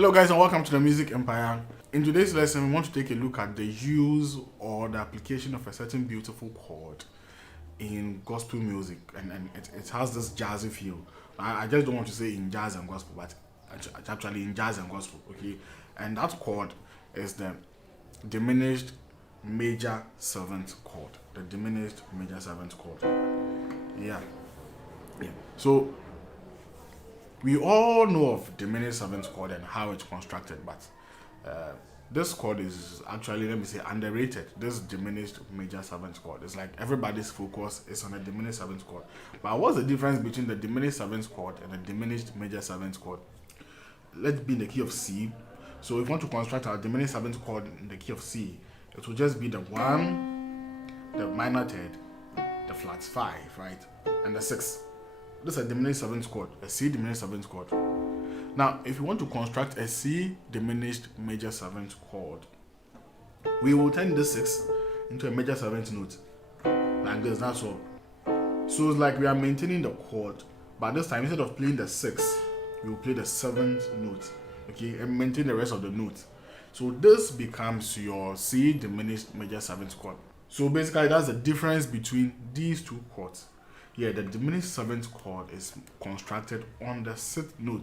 Hello guys and welcome to the Music Empire. In today's lesson we want to take a look at the use or the application of a certain beautiful chord in gospel music, and it has this jazzy feel. I just don't want to say in jazz and gospel, but it's actually in jazz and gospel, okay? And that chord is the diminished major 7th chord. The diminished major 7th chord. Yeah. So we all know of diminished 7th chord and how it's constructed, but this chord is actually, let me say, underrated. This diminished major 7th chord. It's like everybody's focus is on the diminished 7th chord. But what's the difference between the diminished 7th chord and the diminished major 7th chord? Let's be in the key of C. So if we want to construct our diminished 7th chord in the key of C, it will just be the 1, the minor third, the flat 5, right? And the 6. This is a diminished 7th chord, a C diminished 7th chord. Now, if you want to construct a C diminished major 7th chord, we will turn this 6 into a major 7th note. Like this, that's all. So it's like we are maintaining the chord, but this time instead of playing the 6, we will play the 7th note, okay, and maintain the rest of the notes. So this becomes your C diminished major 7th chord. So basically that's the difference between these two chords. Yeah, the diminished 7th chord is constructed on the 6th note.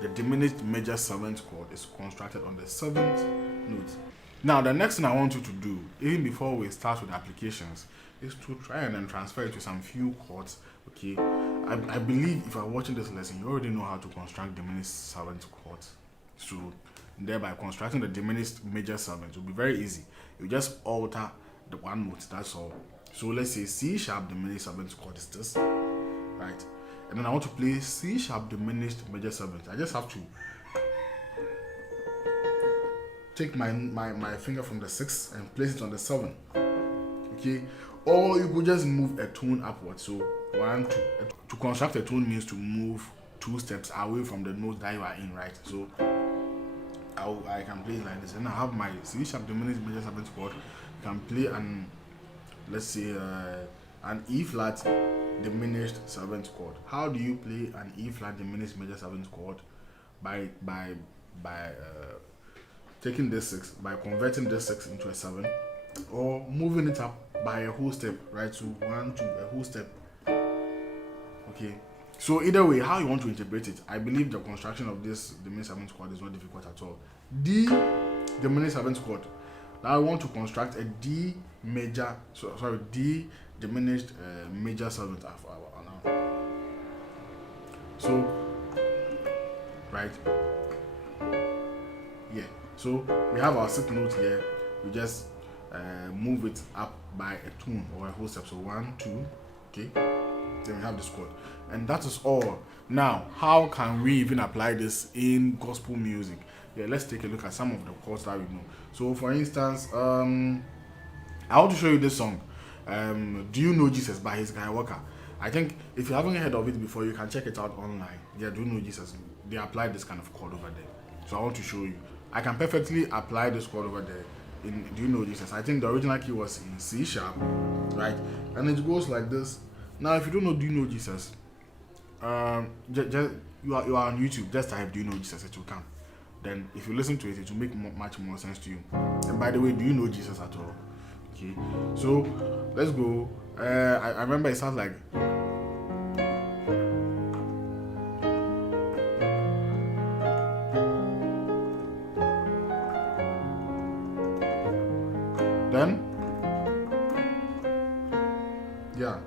The diminished major 7th chord is constructed on the 7th note. Now, the next thing I want you to do, even before we start with applications, is to try and then transfer it to some few chords, okay? I believe if you're watching this lesson, you already know how to construct diminished 7th chords. So, thereby constructing the diminished major 7th will be very easy. You just alter the one note, that's all. So let's say C sharp diminished 7th chord is this, right? And then I want to play C sharp diminished major 7th. I just have to take my finger from the 6 and place it on the 7, okay? Or you could just move a tone upwards. So 1, 2. To construct a tone means to move 2 steps away from the note that you are in, right? So I can play it like this, and I have my C sharp diminished major 7th chord. You can play an, let's say, an E flat diminished 7th chord. How do you play an E flat diminished major 7th chord? By taking this 6, by converting this 6 into a 7, or moving it up by a whole step, right? So 1, 2, a whole step. Okay. So either way, how you want to interpret it, I believe the construction of this diminished 7th chord is not difficult at all. D diminished 7th chord. Now I want to construct a D major, D diminished major 7th. So, right, yeah. So we have our 6th note here. We just move it up by a tone or a whole step. So 1, 2, okay. Then we have this chord, and that is all. Now, how can we even apply this in gospel music? Yeah, let's take a look at some of the chords that we know. So, for instance, I want to show you this song. Do You Know Jesus by his guy Walker. I think if you haven't heard of it before, you can check it out online. Yeah, Do You Know Jesus? They apply this kind of chord over there. So I want to show you. I can perfectly apply this chord over there in Do You Know Jesus. I think the original key was in C sharp, right? And it goes like this. Now, if you don't know Do You Know Jesus, you are on YouTube. Just type Do You Know Jesus, it will come. Then if you listen to it, it will make much more sense to you. And by the way, do you know Jesus at all? Okay, so let's go. I remember it sounds like, then yeah.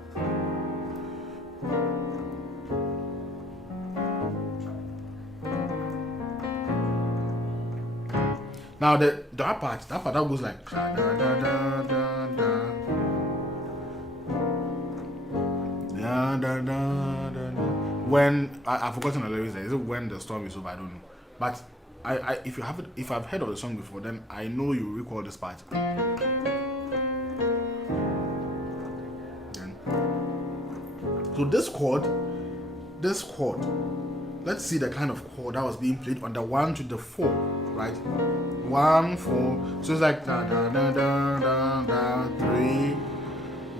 Now that part that goes like da, da, da, da, da, da. Da, da, da, da, da. When I've forgotten the lyrics there. Is it when the storm is over? I don't know. But if I've heard of the song before, then I know you recall this part. Then, so this chord, let's see the kind of chord that was being played on the 1 to the 4, right? 1, 4. So it's like da da da da da da 3,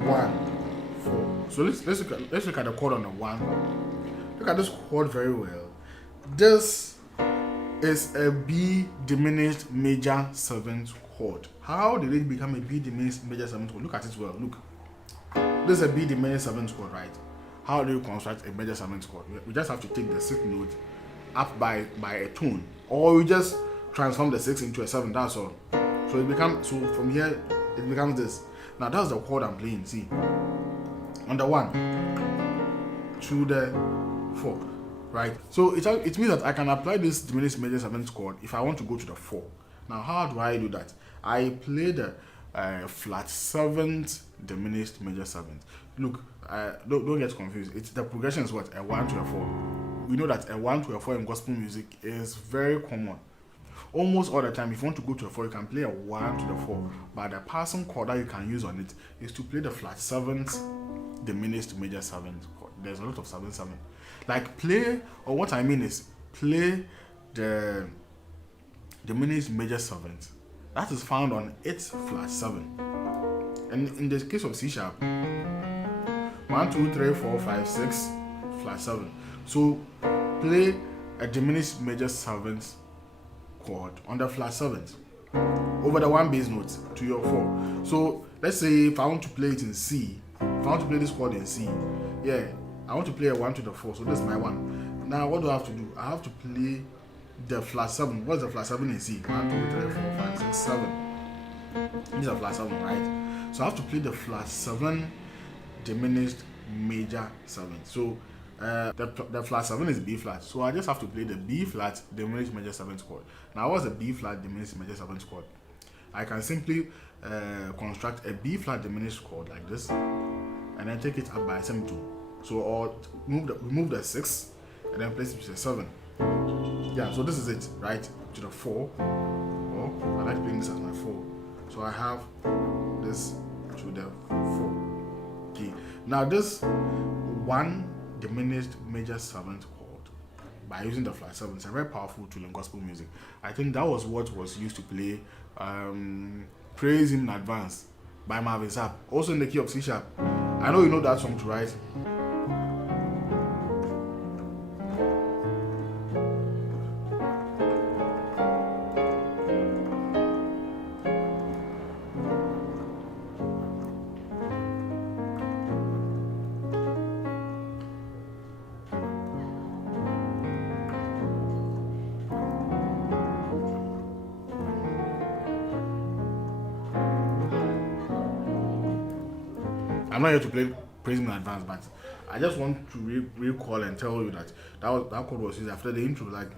1, 4. So let's look at the chord on the 1. Look at this chord very well. This is a B diminished major 7th chord. How did it become a B diminished major 7th chord? Look at it well. Look, this is a B diminished 7th chord, right? How do you construct a major 7th chord? We just have to take the 6th note up by a tone, or we just transform the 6 into a 7. That's all. So it becomes, so from here it becomes this. Now that's the chord I'm playing. See, on the 1 to the 4, right? So it means that I can apply this diminished major 7th chord if I want to go to the 4. Now how do I do that? I play the flat 7th diminished major 7th. Look, don't get confused. It's the progression is what? A 1 to a 4. We know that a 1 to a 4 in gospel music is very common. Almost all the time, if you want to go to a 4, you can play a 1 to the 4. But the passing chord that you can use on it is to play the flat 7th diminished major 7th chord. There's a lot of 7 7. Like play, or what I mean is play the diminished major 7th. That is found on 8 flat 7. And in the case of C sharp, 1 2 3 4 5 6 flat 7. So play a diminished major 7th chord on the flat 7th over the 1 bass note to your 4. So let's say if I want to play it in C, if I want to play this chord in C, yeah, I want to play a 1 to the 4. So this is my 1. Now what do I have to do? I have to play the flat 7. What's the flat 7 in C? 1 2 3 4 5 6 7. These are flat 7, right? So I have to play the flat 7 diminished major 7. So the flat 7 is B flat. So I just have to play the B flat diminished major 7th chord. Now what's the B flat diminished major 7th chord? I can simply construct a B flat diminished chord like this, and then take it up by a semitone. So or remove the 6 and then place it to the 7. Yeah, so this is it, right? To the 4. Oh, I like playing this as my 4. So I have this to the 4. Okay. Now this 1 diminished major 7th chord by using the flat 7 is a very powerful tool in gospel music. I think that was what was used to play Praise Him in Advance by Marvin Sapp, also in the key of C sharp. I know you know that song too, right? I'm not here to play Praise Him in Advance, but I just want to recall and tell you that that chord was used after the intro. Like,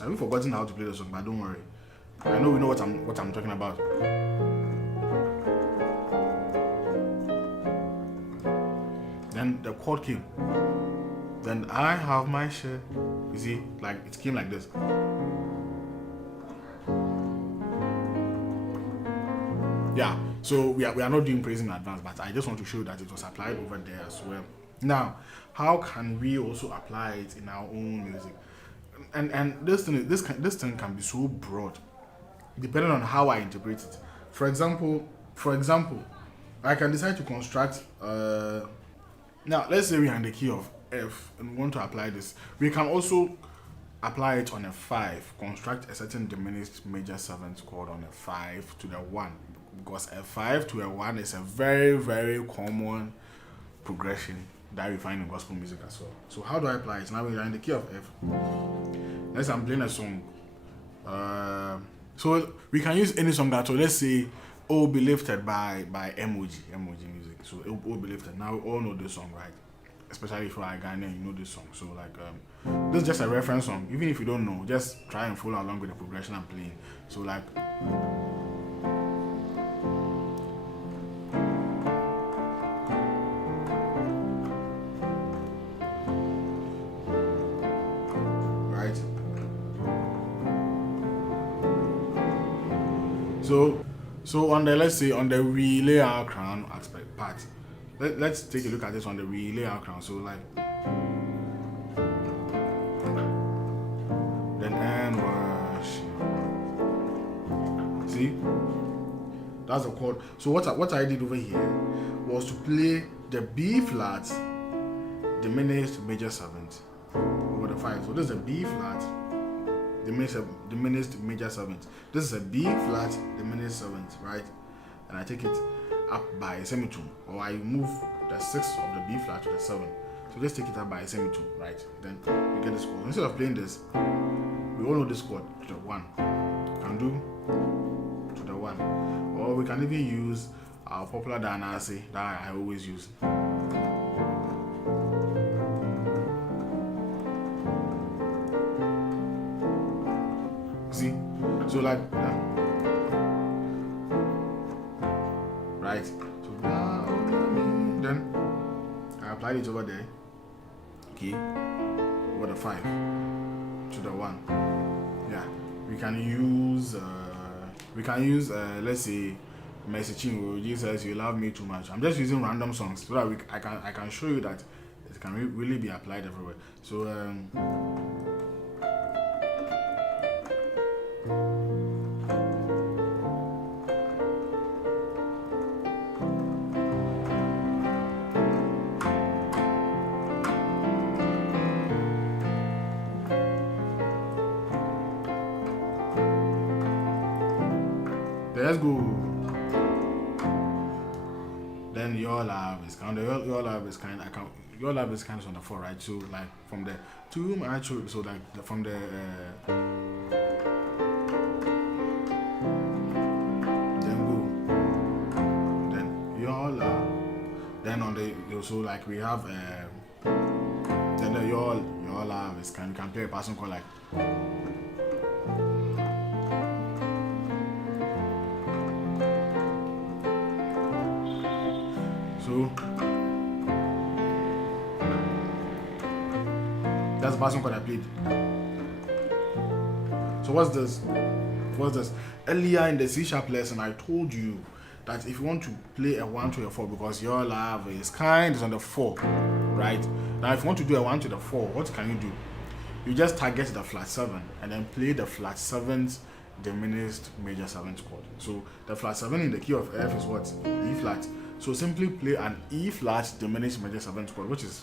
I've forgotten how to play the song, but don't worry. I know we know what I'm talking about. Then the chord came. Then I have my share. You see, like it came like this. Yeah, so we are not doing praise in advance, but I just want to show that it was applied over there as well. Now, how can we also apply it in our own music? And this thing can be so broad, depending on how I interpret it. For example, I can decide to construct. Now, let's say we are in the key of F and we want to apply this. We can also apply it on a 5. Construct a certain diminished major 7th chord on a 5 to the 1. Because a 5 to a 1 is a very, very common progression that we find in gospel music as well. So how do I apply it? Now we are in the key of F. Let's say I'm playing a song. So we can use any song that, so let's say Oh Be Lifted by emoji music. So Oh Be Lifted. Now we all know this song, right? Especially if you are a Ghanaian, you know this song. So like this is just a reference song. Even if you don't know, just try and follow along with the progression I'm playing. So like So on the, let's say on the relay our crown aspect part, let's take a look at this on the relay our crown. So like then and wash. See, that's the chord. So what I did over here was to play the B flat diminished major 7th over the 5. So this is a B flat, diminished major 7th. This is a B flat, diminished 7th, right? And I take it up by a semitone, or I move the 6th of the B flat to the 7th. So just take it up by a semitone, right? Then you get this chord. Instead of playing this, we all know this chord to the 1. You can do to the 1. Or we can even use our popular Danasi that I always use. See? So like that. Right? So now, then I applied it over there. Okay? Over the 5 to the 1. Yeah. We can use let's say messaging Jesus you love me too much. I'm just using random songs so that I can show you that it can really be applied everywhere. So let's go. Then your love is kind of your love is kind of on the 4, right? So like from the to whom I chose, so like from the then go, then your love, then on the so like we have then the your love is kind, you can play a person called like. So that's the passing chord I played. So what's this? Earlier in the C sharp lesson, I told you that if you want to play a 1 to a 4, because your love is kind is on the 4, right? Now if you want to do a 1 to the 4, what can you do? You just target the flat 7 and then play the flat 7th diminished major 7th chord. So the flat 7 in the key of F is what? E flat. So simply play an E flat diminished major 7th chord, which is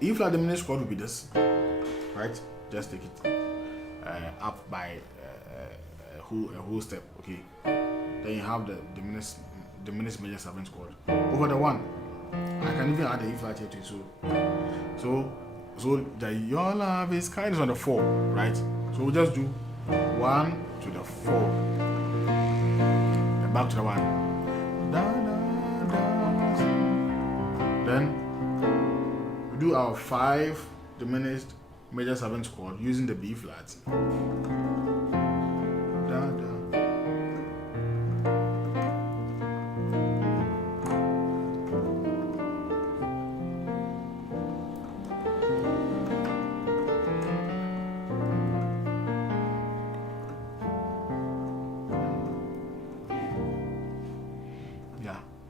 E flat diminished chord will be this, right? Just take it up by a whole step, okay? Then you have the diminished major 7th chord over the 1. I can even add the E flat here too. So the your love is kind is on the 4, right? So we'll just do 1 to the 4, then back to the 1. Then we do our 5 diminished major 7th chord using the B flat.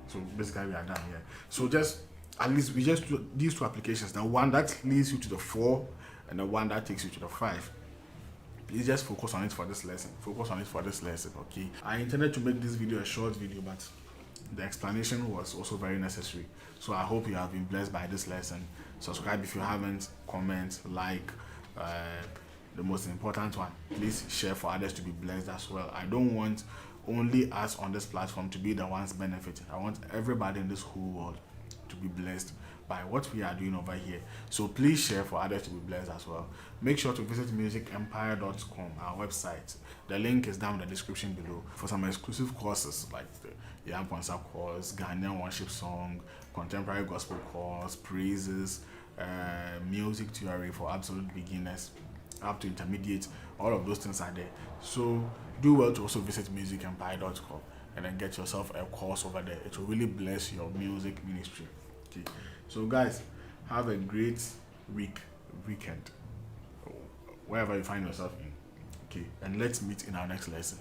So basically we are done here. So just at least we just do these 2 applications. The one that leads you to the 4 and the one that takes you to the 5. Please just focus on it for this lesson. Okay? I intended to make this video a short video, but the explanation was also very necessary. So I hope you have been blessed by this lesson. Subscribe if you haven't, comment, like, the most important one, please share for others to be blessed as well. I don't want only us on this platform to be the ones benefiting. I want everybody in this whole world to be blessed by what we are doing over here. So please share for others to be blessed as well. Make sure to visit musicempire.com, our website. The link is down in the description below for some exclusive courses like the Yam Concert course, Ghanaian worship song, contemporary gospel course, praises, music theory for absolute beginners up to intermediate. All of those things are there. So do well to also visit musicempire.com and then get yourself a course over there. It will really bless your music ministry. Okay, so guys, have a great weekend wherever you find yourself in. Okay, and let's meet in our next lesson.